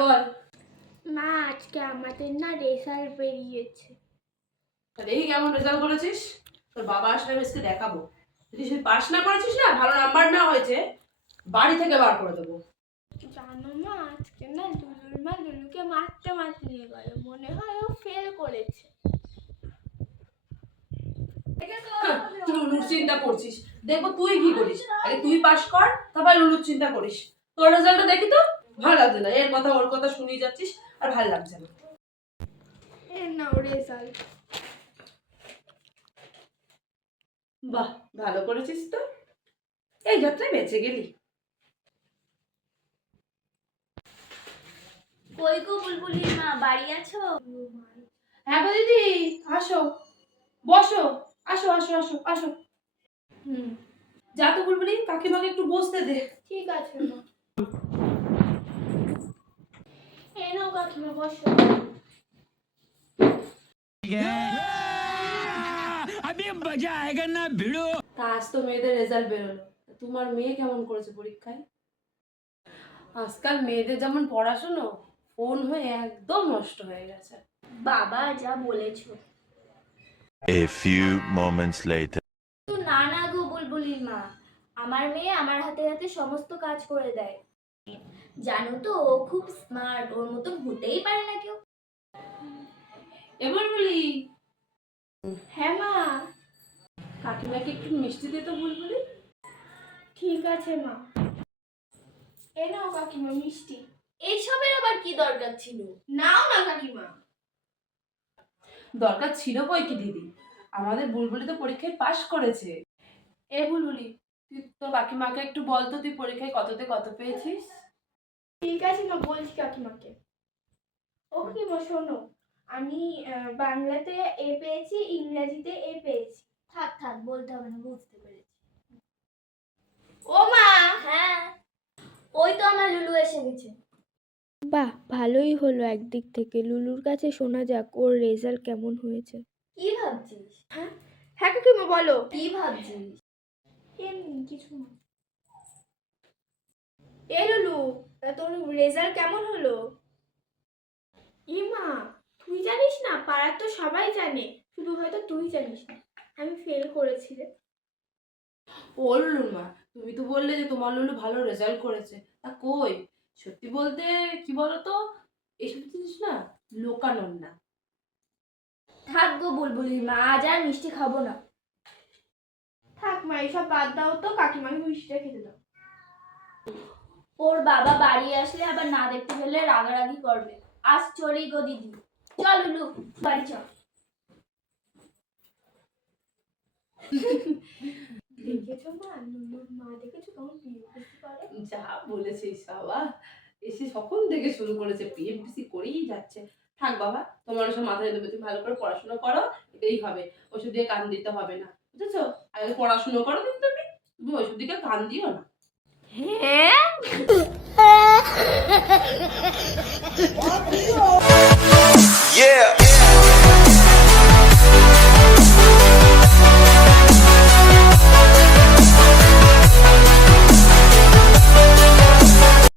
বল। মা আজকে আমাদের না রেজাল্ট বেরিয়েছে। দেখি কেমন রেজাল্ট করেছিস। তোর বাবা আসলে আমি আজকে দেখাবো। যদি তুই পাস না করেছিস না, ভালো নাম্বার না হয়েছে, বাড়ি থেকে বার করে দেবো। জানো মা আজকে না দুলুর মা দুলুকে মারতে মারতে নিয়ে গেল, মনে হয় ও ফেল করেছে। লুলুর চিন্তা করছিস, দেখবো তুই কি করিস। আগে তুই পাস কর, তারপর লুলুর চিন্তা করিস। তোর রেজাল্টটা দেখি তো। ভালো লাগছে না, এর কথা ওর কথা শুনিয়ে যাচ্ছিস, আর ভালো লাগছে না। এ নাও রেজাল্ট। বাহ, ভালো করেছিস তো, এই যাত্রায় বেঁচে গেলি। কই গো বুলবুলির মা, বাড়ি আছো? হ্যাঁ গো দিদি, আসো, বসো, আসো আসো আসো আসো। যা তো বুলবুলি, কাকিমাকে একটু বসতে দে। ঠিক আছে মা। এ নাও কাকিমা বসো। তা আজ তো মেয়েদের রেজাল্ট বেরোলো, তোমার মেয়ে কেমন করেছে পরীক্ষায়? আজকাল মেয়েদের যেমন পড়াশোনা, ফোন হয়ে একদম নষ্ট হয়ে গেছে। বাবা যা বলেছো। A few moments later. তো না না গো বুলবুলির মা, আমার মেয়ে আমার হাতে হাতে সমস্ত কাজ করে দেয়। জানো তো ও খুব স্মার্ট, ওর মতন হতেই পারে না কেউ। এবার বলি, হ্যাঁ মা। কাকিমাকে একটু মিষ্টি দে তো বুলবুলি। ঠিক আছে মা। এ নাও কাকিমা মিষ্টি। এইসবের আবার কি দরকার ছিল? নাও না কাকিমা। দরকার ছিল বই কি দিদি, আমাদের বুলবুলি তো পরীক্ষায় পাশ করেছে। এ বুলবুলি, তুই তোর কাকিমাকে একটু বল তো, তুই পরীক্ষায় কততে কত পেয়েছিস? ঠিক আছে মা, বলছি কাকিমাকে। ও কাকিমা শোনো, আমি বাংলাতে এ পেয়েছি, ইংরেজিতে এ পেয়েছি। থাক থাক, বলতে হবে না, বুঝতে পেরেছি। ও মা। হ্যাঁ, ওই তো আমার লুলু এসে গেছে। বাহ, ভালোই হলো একদিক থেকে, লুলুর কাছে শোনা যাক ওর রেজাল্ট কেমন হয়েছে। কি ভাবছিস? হ্যাঁ হ্যাঁ কাকিমা বলো। কি ভাবছিস? এমনি কিছু না। এ লুলু, তা তোর রেজাল্ট কেমন হলো? মা, তুই জানিস না, পাড়ার তো সবাই জানে, শুধু হয়তো তুই জানিস না, আমি ফেল করেছি রে। ও লুলু মা, তুমি তো বললে যে তোমার লুলু ভালো রেজাল্ট করেছে, তা কই? সত্যি বলতে কি বলতো, এসব জিনিস না লোকানোর না। থাক গো বুলবুলির মা, আজ আর মিষ্টি খাবো না। থাক মা, এসব বাদ দাও তো, কাকিমাকে মিষ্টিটা খেতে দাও। ওর বাবা বাড়ি আসলে আবার না দেখতে পেলে রাগারাগি করবে। আজ চলি গো দিদি, চল লুলু বাড়ি চল। দেখেছো মা, লুলুর মা দেখেছো কেমন বিরক্তি করে। যা বলেছিস বাবা, এসে সখন থেকে শুরু করেছে, পিএমপিসি করেই যাচ্ছে। থাক বাবা, তোমার ওসব মাথায় দেবে, তুমি ভালো করে পড়াশোনা করো, এটাই হবে। ওষুধ দিয়ে কান দিতে হবে না, বুঝেছো? আগে পড়াশোনা করো, কিন্তু তুমি তুমি ওষুধ দিকে কান দিও না। হ্যাঁ